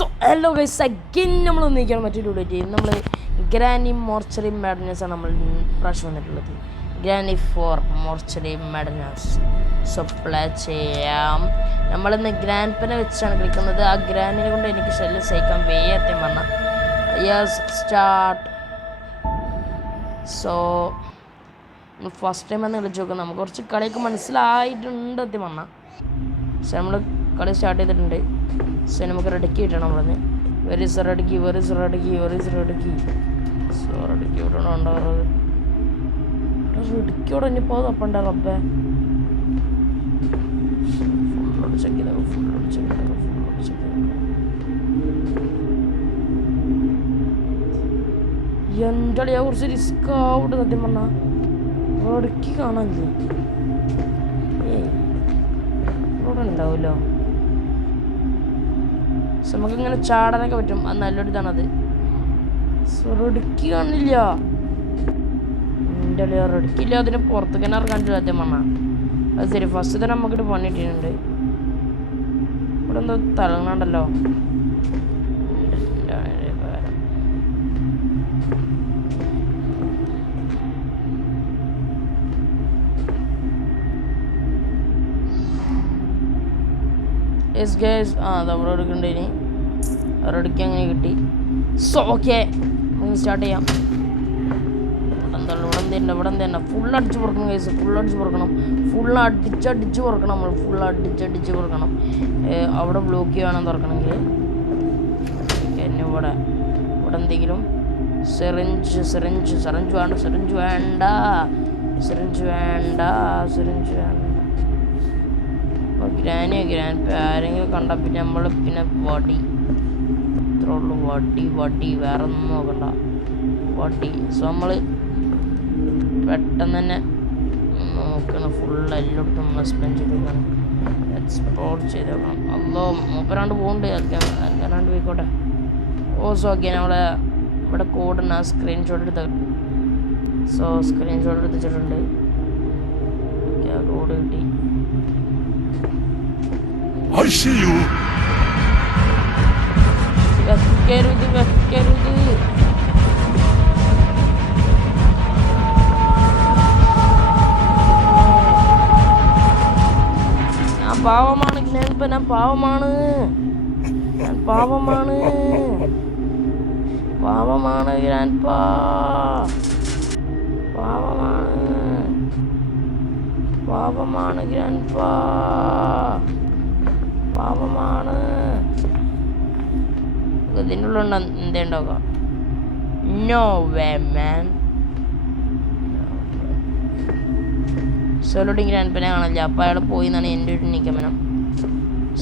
So hello guys, again നമ്മൾ ഒന്നിരിക്കണം മറ്റൊരു video ചെയ്യും. നമ്മൾ ഗ്രാനി മോർച്ചറി മാഡ്നസ് ആണ് നമ്മൾ പ്രാവശ്യം വന്നിട്ടുള്ളത്. Granny for mortuary madness. So play ചെയ്യാം. നമ്മളിന്ന് ഗ്രാൻഡ് പെനെ വെച്ചാണ് കളിക്കുന്നത്. ആ ഗ്രാനിനെ കൊണ്ട് എനിക്ക് ശല്യം സഹിക്കാൻ വയ്യാത്ത പറഞ്ഞ yes start. So first time വന്ന് കളിച്ച് നോക്കാം. നമുക്ക് കുറച്ച് കളിയൊക്കെ മനസ്സിലായിട്ടുണ്ട് അത്യം പറഞ്ഞാൽ. പക്ഷെ നമ്മൾ കളി സ്റ്റാർട്ട് ചെയ്തിട്ടുണ്ട്. സോ നമുക്ക് റെഡിക്ക് കിട്ടണം പറഞ്ഞ് വെരി റെഡിക്ക് സോ റെഡിക്ക് വിടണം ഉണ്ടാവുന്നത് റെഡിക്കോടെ ഇനിയിപ്പോൾ തപ്പണ്ട റബ്ബേ. ഫുള്ളോട് ചെക്ക് ചെയ്തേക്കാം. എൻ്റെ അളിയെ കുറച്ച് റിസ്ക് ആവട്ടെ സത്യം പറഞ്ഞാൽ. റെഡിക്ക് കാണാനില്ലേ? ഇവിടെ ഉണ്ടാവുമല്ലോ. സോ നമുക്കിങ്ങനെ ചാടാനൊക്കെ പറ്റും. അത് നല്ലൊരു ഇതാണത്. സോ റെഡിക്ക് കാണില്ല. എൻ്റെ അളിയ റെഡിക്കില്ല. അതിന് പുറത്തേക്ക് തന്നെ ഇറങ്ങാൻ സത്യം പറഞ്ഞാൽ. അത് ശരി, ഫസ്റ്റ് തന്നെ നമുക്കിട്ട് പണിയിട്ടിട്ടുണ്ട്. ഇവിടെ എന്തോ തലങ്ങണ്ടല്ലോ. യെസ് ഗൈസ്, അത് അവിടെ എടുക്കണ്ടേ. ഇനി റെഡിക്ക് അങ്ങനെ കിട്ടി. സോ ഓക്കെ, നമുക്ക് സ്റ്റാർട്ട് ചെയ്യാം. ഇവിടെ തന്നെ ഫുൾ അടിച്ച് പൊറക്കണം ഗൈസ്. ഫുൾ അടിച്ച് പൊറക്കണം. നമ്മൾ ഫുൾ അടിച്ച് പൊറക്കണം. അവിടെ ബ്ലോക്ക് ചെയ്യണം തുറക്കണമെങ്കിൽ. എന്നെ ഇവിടെ എന്തെങ്കിലും സിറിഞ്ച് വേണ്ട. ഗ്രാൻഡ് ആരെങ്കിലും കണ്ടാൽ പിന്നെ നമ്മൾ പിന്നെ വടി. ഇത്രേ ഉള്ളൂ, വടി വേറെ ഒന്നും നോക്കണ്ട, വടി. സോ നമ്മൾ പെട്ടെന്ന് തന്നെ നോക്കണം. ഫുൾ എല്ലായിടത്തും നമ്മൾ എക്സ്പ്ലോർ ചെയ്ത് നോക്കണം. അതോ മൂപ്പരാണ്ട് പോകുന്നുണ്ട്. അൽക്കാനാണ്ട് പോയിക്കോട്ടെ. സോ ഓക്കെ, നമ്മളെ ഇവിടെ കോഡ് സ്ക്രീൻഷോട്ട് എടുത്ത. സോ സ്ക്രീൻഷോട്ട് എടുത്തിട്ടുണ്ട്. കോഡ് കിട്ടി. വെക്കരുത്. ഞാൻ പാവമാണ് ഗ്രാൻഡ്പാ. പാവമാണ്. ഇതിൻ്റെ ഉള്ളിൽ എന്തേ ഉണ്ടാക്കാം? നോ വേ മാൻ. സോലോഡിങ് ഗ്രാൻഡ്പനെ കാണില്ല. അപ്പോൾ അയാൾ പോയി എന്നാണ് എൻ്റെ ഒരു നിഗമനം.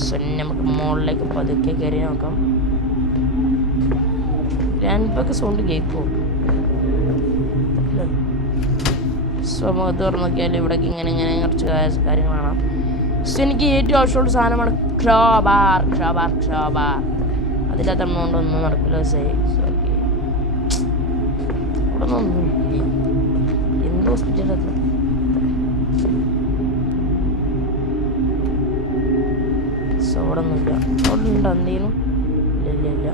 സോ നമുക്ക് മുകളിലേക്ക് പതുക്കെ കയറി നോക്കാം. ഗ്രാൻഡ്പൊക്കെ സൗണ്ട് കേൾക്കുമോ? സോ മുഖത്ത് തുറന്ന് നോക്കിയാൽ ഇവിടേക്ക് ഇങ്ങനെ കുറച്ച് കാര്യങ്ങൾ കാണാം. സോ എനിക്ക് ഏറ്റവും ആവശ്യമുള്ള സാധനമാണ് ക്രോബാർ. അതില്ലാത്ത നമ്മളൊന്നും നടക്കില്ല. ഓക്കെ, ഇവിടെ ഒന്നും എന്ത് ഹോസ്പിറ്റലിൽ സോ അവിടെ ഒന്നുമില്ല. അവിടെ ഉണ്ടോ എന്തെങ്കിലും? ഇല്ല.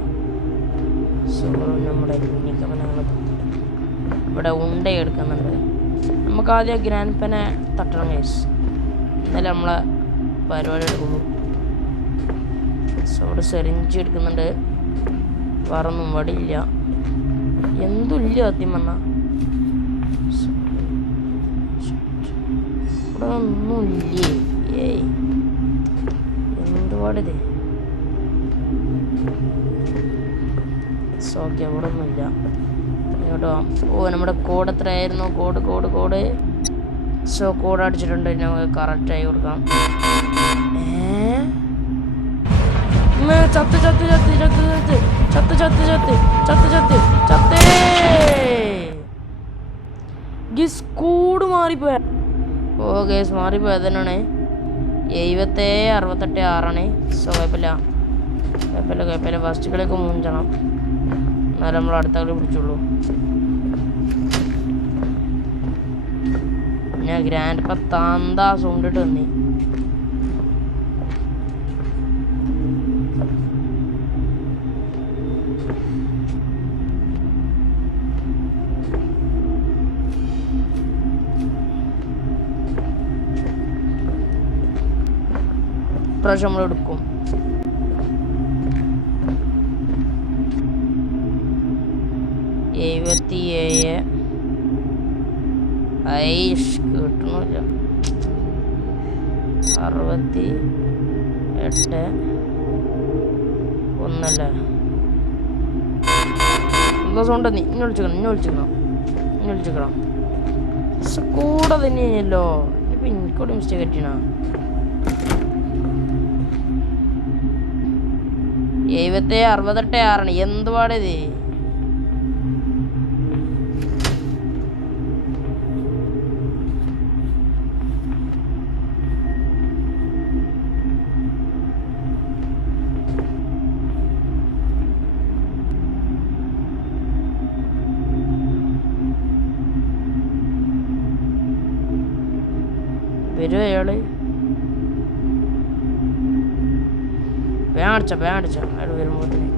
സോ നമ്മുടെ നിഗമനങ്ങൾ ഇവിടെ എടുക്കുന്നുണ്ട്. നമുക്ക് ആദ്യം ഗ്രാൻഡ് പെനെ തട്ടണം ഗൈസ്, എന്നാലേ നമ്മളെ പരിപാടി എടുക്കുള്ളൂ. സോ അവിടെ സെറിഞ്ച് എടുക്കുന്നുണ്ട്. വേറൊന്നും വടിയില്ല, എന്തുമില്ല സത്യം പറഞ്ഞാൽ. ഇവിടെ ഒന്നുമില്ലേ? എന്തുപാടിത്? സോ ഓക്കെ, അവിടെ ഒന്നുമില്ല. ഇങ്ങോട്ട് പോവാം. നമ്മുടെ കോഡ് എത്രയായിരുന്നു? കോഡ്. സോ കോഡ് അടിച്ചിട്ടുണ്ട്. നമുക്ക് കറക്റ്റായി കൊടുക്കാം. ചത്ത് ഗിസ് കോഡ് മാറിപ്പോയ. ഗേസ് മാറിപ്പോയത് തന്നെയാണ്. 7768 സോ കുഴപ്പമില്ല. ഫസ്റ്റ് കളിയൊക്കെ മൂഞ്ചണം, എന്നാലും നമ്മൾ അടുത്ത കളി പിടിച്ചുള്ളൂ. ഞാൻ ഗ്രാൻഡ് താന്താ സൗണ്ട് ഇട്ട് വന്നി. ഇപ്രാവശ്യം നമ്മൾ എടുക്കും. കിട്ടണില്ല. 68 ഒന്നല്ലേ എന്താ സൗണ്ട്? ഇന്നെ വിളിച്ചിക്കണം കൂടെ തന്നെയല്ലോ. ഇപ്പൊ എനിക്കൂടെ മിസ്റ്റേക്ക് പറ്റണ. 68 എന്തുപാടേത്? വരുമോ അയാള്? വേടിച്ച അയാൾ വരുമ്പോഴത്തേന്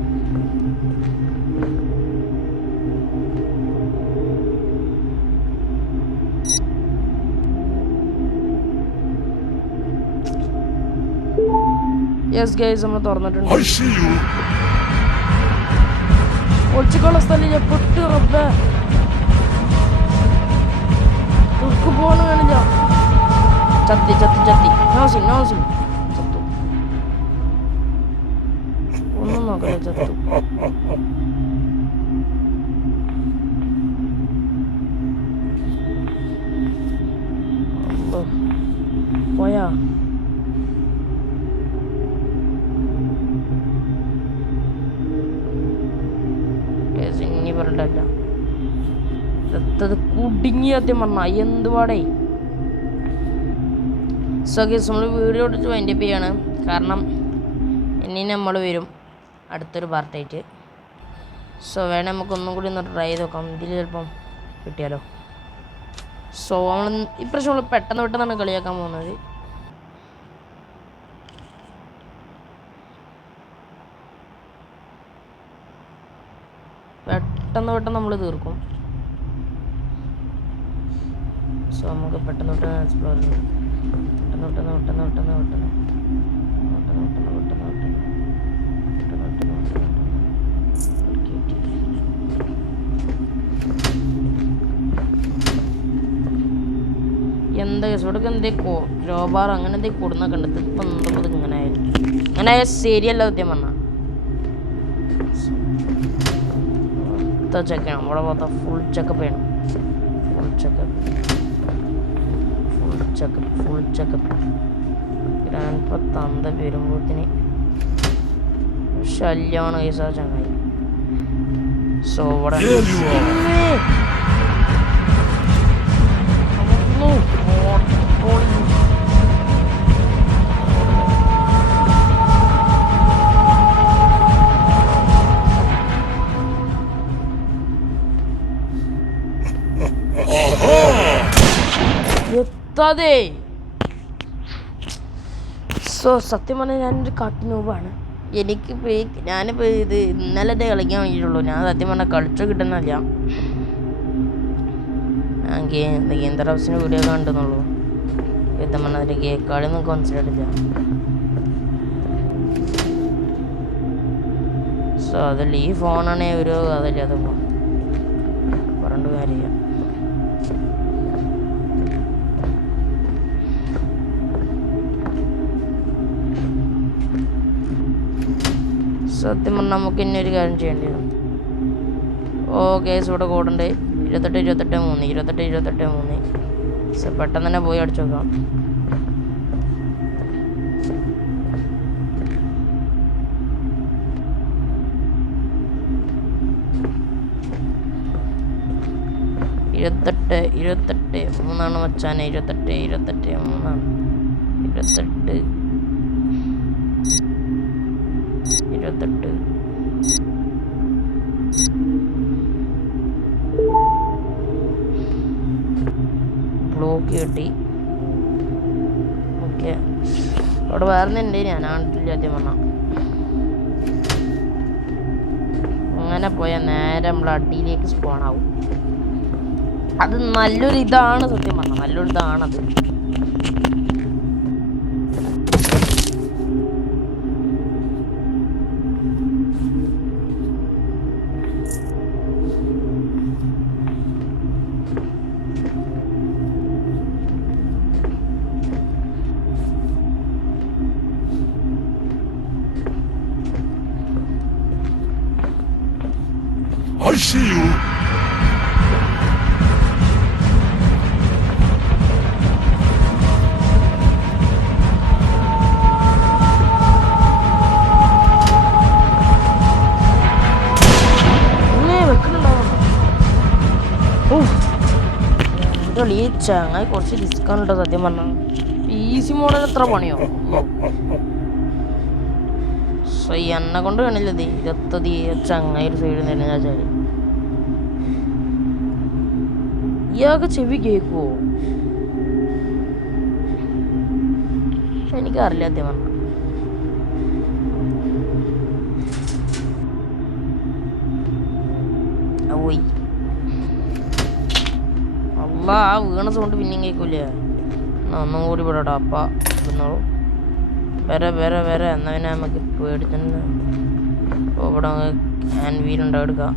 യെസ് ഗൈസ് നമ്മൾ തുറന്നിട്ടുണ്ട്. ഒളിച്ചിക്കുള്ള സ്ഥലം പൊട്ടി റബ്ബേ പോണ കാണില്ല. ചത്തി നോസി ചത്തു. ഒന്നും നോക്കല്ലേ, ചത്തു. പോയാ ഇനി പറഞ്ഞിട്ടല്ല കുടുങ്ങി ആദ്യം പറഞ്ഞ എന്തുപാടേ. സോ ഗൈസ് നമ്മൾ വീഡിയോ എടുത്ത് വൈൻഡപ്പ് ചെയ്യാണ്. കാരണം ഇനി നമ്മൾ വരും അടുത്തൊരു പാർട്ടായിട്ട്. സോ വേണേൽ നമുക്കൊന്നും കൂടി ഒന്ന് ട്രൈ ചെയ്ത് നോക്കാം. ഇതിൽ ചിലപ്പം കിട്ടിയാലോ. സോ നമ്മൾ ഇപ്രാവശ്യം നമ്മൾ പെട്ടെന്ന് കളിയാക്കാൻ പോകുന്നത്. പെട്ടെന്ന് നമ്മൾ തീർക്കും. സോ നമുക്ക് പെട്ടെന്ന് എക്സ്പ്ലോർ ചെയ്യാം. എന്താ ഇവിടെ എന്തേക്കോ രോബാർ അങ്ങനെ എന്തേ കൂടുന്നൊക്കെ ഉണ്ട്. ഇപ്പം എന്തോ ഇങ്ങനെ ശരിയല്ല സത്യം പറഞ്ഞാൽ. ചെക്ക് ചെയ്യണം. ഇവിടെ பார்த்தா ഫുൾ ചെക്കപ്പ് ചെയ്യണം. ഫുൾ ചെക്കപ്പ് ഗ്രാൻഡ് പ തന്ത വരുമ്പോഴത്തിന് ശല്യമാണ് ഈ സാ ചങ്ങായി. സോ ഇവിടെ എത്താതെ. സോ സത്യം പറഞ്ഞാൽ ഞാനൊരു കാട്ടിനൂപാണ്. ഞാനിപ്പോൾ ഇത് ഇന്നലത്തെ കളിക്കാൻ വേണ്ടിയിട്ടുള്ളൂ. ഞാൻ സത്യം പറഞ്ഞാൽ കളിച്ചു കിട്ടുന്നില്ല. ഞാൻ ഗെയിം ഹൗസിൻ്റെ വീഡിയോ കണ്ടെന്നുള്ളൂ. സത്യം പറഞ്ഞാൽ അതിൽ കളിയൊന്നും കോൺസെൻട്രേറ്റ് ഇല്ല. സോ അതിൽ ഈ ഫോണാണെങ്കിൽ ഒരു അതല്ല അതിപ്പോൾ പറഞ്ഞിട്ട് കാര്യമില്ല. സത്യം പറഞ്ഞാൽ നമുക്ക് ഇനി ഒരു കാര്യം ചെയ്യേണ്ടി വരും. കേസ് ഇവിടെ കോഡുണ്ട് 28-23. സോ പെട്ടെന്ന് തന്നെ പോയി അടിച്ചു നോക്കാം. ഇരുപത്തെട്ട് 3 മച്ചാനെ. 28 3 28 ബ്ലോക്ക് കിട്ടി. ഓക്കെ അവിടെ വേറെന്നുണ്ട്. ഞാനാണിട്ടില്ല ആദ്യം പറഞ്ഞ. അങ്ങനെ പോയാൽ നേരെ നമ്മൾ അടിയിലേക്ക് സ്പോൺ ആവും. അത് നല്ലൊരു ഇതാണ് സത്യം പറഞ്ഞാൽ. നല്ലൊരു ഇതാണത്. I see you. ഈ ചങ്ങായി കുറച്ച് റിസ്ക്കാണുണ്ടോ സത്യം പറഞ്ഞാൽ. ഈസി മോഡൽ എത്ര പണിയോ എന്നെ കൊണ്ട് കാണില്ലത് ഇരുപത്തതി ചങ്ങായി ഒരു സൈഡിൽ നിന്ന് വെച്ചാല് ഇയാൾക്ക് ചെവി കേൾക്കുവോ എനിക്കറിയില്ല സത്യം പറഞ്ഞ. ഓയ് അല്ല ആ വീണ സൗണ്ട് പിന്നെയും കേൾക്കൂല. ഒന്നും കൂടി വിടട്ടോ അപ്പ ഇരുന്നോളൂ. വരെ എന്നാ പിന്നെ നമുക്ക് പേടിച്ചിട്ടുണ്ട്. അപ്പോൾ ഇവിടെ ഹാൻഡ് വീലുണ്ടോ എടുക്കാം.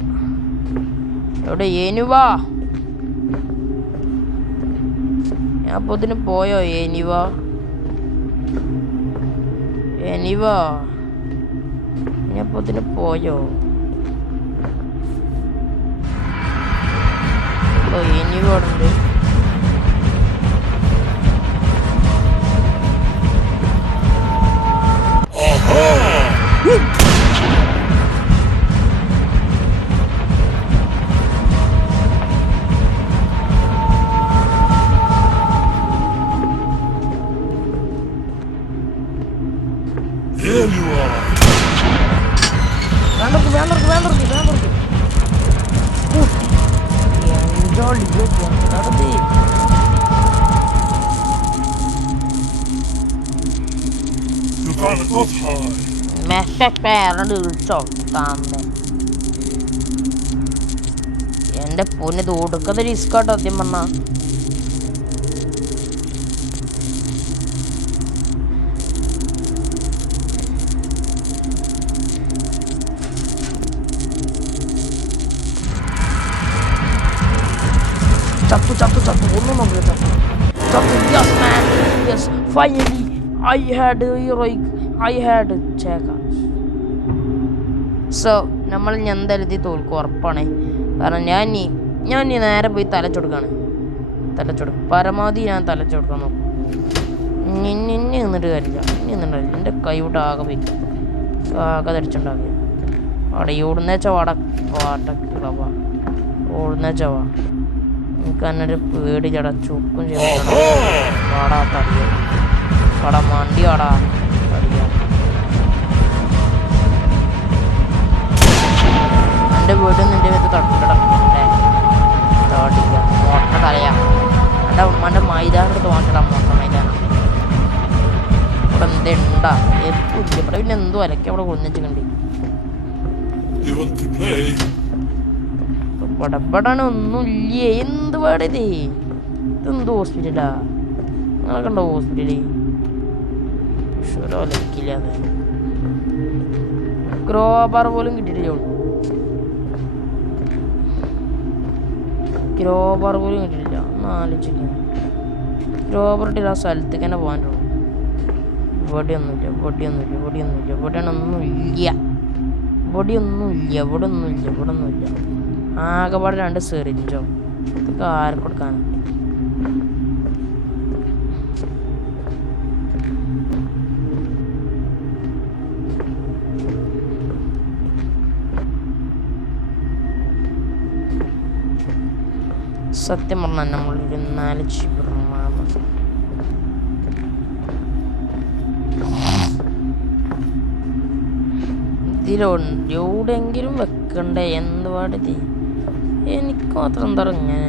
എവിടെ ഏനുവാ ഞാൻ അപ്പോൾ ഇതിന് പോയോ ഏനിവാ ഞാൻ അപ്പോൾ ഇതിന് പോയോ ഏനിവ അവിടെ ഉണ്ട്. There you are. വേണ്ടർക്ക് നടത്തി You got it up high. എന്റെ പൊന്നിത് ഒടുക്കത്തെ റിസ്കാട്ടോ സത്യം പറഞ്ഞ. ചത്തു ഒന്നും നോക്കില്ല ചത്തു. Yes man, yes finally I had check. So നമ്മൾ എന്തായാലും ഇത് തോൽക്കും ഉറപ്പാണ്. കാരണം ഞാൻ നേരെ പോയി തലച്ചൊടുക്കാണ്. പരമാവധി ഞാൻ തലച്ചൊടുക്കാൻ നോക്കും. ഇനി നിന്നിട്ട് കാര്യമില്ല. എൻ്റെ കൈ വിട്ട് ആകെ വയ്ക്കും. ആകെ ധരിച്ചുണ്ടാക്കുക. അവിടെ ഓടുന്നേച്ച ഓടുന്നേച്ചവാ എനിക്ക് എന്നൊരു പേടി ചട ചുക്കും ചെയ്യണം. വാടാ തടിയ വാടാ മണ്ടി വാടാ തടിയ. എൻ്റെ വീട്ടിൽ നിന്ന് എൻ്റെ വീട്ടിൽ തട്ടിടക്കട്ടെ തടിയ മൊട്ട തലയാ. എൻ്റെ ഉമ്മൻ്റെ മൈതാനത്ത് തോന്നിട്ടാ മൊട്ട മൈതാനം. ഇവിടെ എന്തുണ്ടാ എപ്പില്ല. ഇവിടെ പിന്നെ എന്തോ അലക്കി അവിടെ കൊണ്ടുവച്ചിട്ടുണ്ട്. ഇവിടെയാണ് ഒന്നുമില്ല. എന്ത് പാടിത് ഇതെന്ത് ഹോസ്പിറ്റലാ നിങ്ങളെ കണ്ടോ ഹോസ്പിറ്റല് ലക്കില്ല. ക്രോബാർ പോലും കിട്ടിയിട്ടില്ല. ഒന്ന് ആലോചിക്കുന്നു. ക്രോബർ ഇട്ടില്ല ആ സ്ഥലത്തേക്ക് തന്നെ പോകാൻ തോന്നും. ഇവിടെയൊന്നുമില്ല. ആകെപ്പാട് 2 സിറിഞ്ചോ ഇതൊക്കെ ആർക്ക് കൊടുക്കാനാ? സത്യം പറഞ്ഞാൽ നമ്മളൊരു 4 ചിബിർമാണ്. ഇതിലെവിടെയെങ്കിലും വെക്കണ്ടേ? എന്ത് പാടിത് എനിക്ക് മാത്രം എന്താ ഇങ്ങനെ?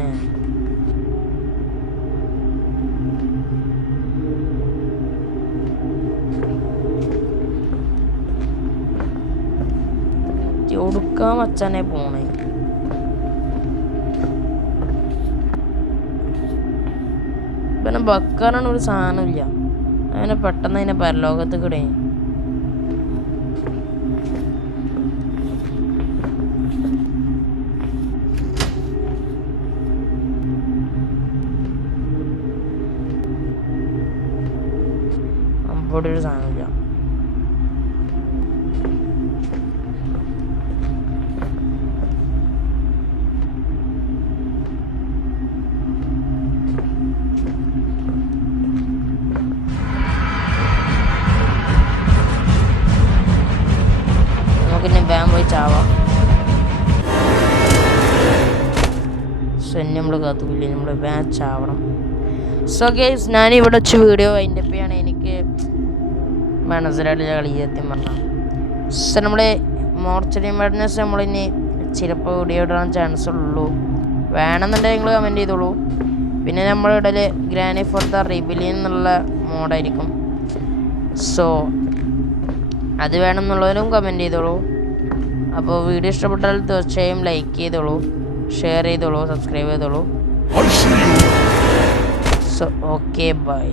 ഒടുക്കാൻ വച്ചാനേ പോണേ. പിന്നെ ബക്കാനാണ് ഒരു സാധനമില്ല. അങ്ങനെ പെട്ടെന്ന് അതിനെ പരലോകത്ത് കിടേ. അവിടെ ഒരു സാധനമില്ല. നമുക്കിനി വേഗം പോയി ചാവാം. സോ നമ്മൾ കാത്തുമില്ലേ, നമ്മൾ വേഗം ചാവണം. സോ ഗൈസ്, ഞാനിവിടെ വെച്ച് വീഡിയോ അതിൻ്റെ ഒക്കെയാണ്. എനിക്ക് മനസ്സിലായിട്ടില്ല കളി സത്യം പറഞ്ഞാൽ. സോ നമ്മളെ മോർച്ചറി മാഡ്നസ് നമ്മളിനി ചിലപ്പോൾ വീഡിയോ ഇടാൻ ചാൻസ് ഉള്ളൂ. വേണമെന്നുണ്ടെങ്കിൽ നിങ്ങൾ കമൻറ്റ് ചെയ്തോളൂ. പിന്നെ നമ്മളിടയിൽ ഗ്രാനി ഫോർ ദ റിബിലിയൻ എന്നുള്ള മോഡായിരിക്കും. സോ അത് വേണമെന്നുള്ളവരും കമൻറ്റ് ചെയ്തോളൂ. അപ്പോൾ വീഡിയോ ഇഷ്ടപ്പെട്ടാൽ തീർച്ചയായും ലൈക്ക് ചെയ്തോളൂ, ഷെയർ ചെയ്തോളൂ, സബ്സ്ക്രൈബ് ചെയ്തോളൂ. I see you. So okay bye.